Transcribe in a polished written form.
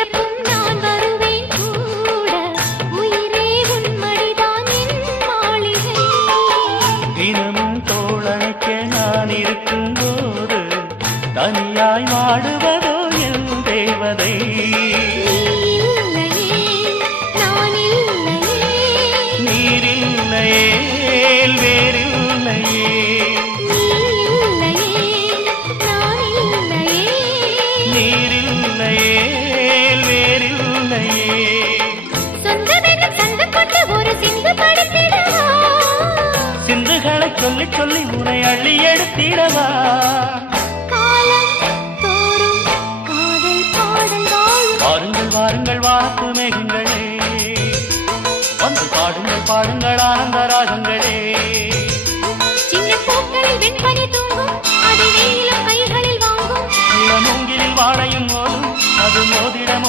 பிறப்பும் நான் வருவேன் கூட உயிரே உன் மடிதான் என் மாளிகை தினமும் தோழனைக்க நான் இருக்கும் போது தனியாய் வாடுவதோ என் தேவதை சிந்துகளை சொல்லி சொல்லி உனை அள்ளி எடுத்திடவா வாருங்கள் வாருங்கள் வாக்கு மேகங்களே வந்து பாடுங்கள் பாடுங்கள் ஆனந்த ராகங்களே சின்ன பூக்களில் வெண்பனி தூங்கும் அது வெயிலும் கைகளில் வாங்கும் மூங்கிலில் வாழையும் மோதும் அது மோதிடம்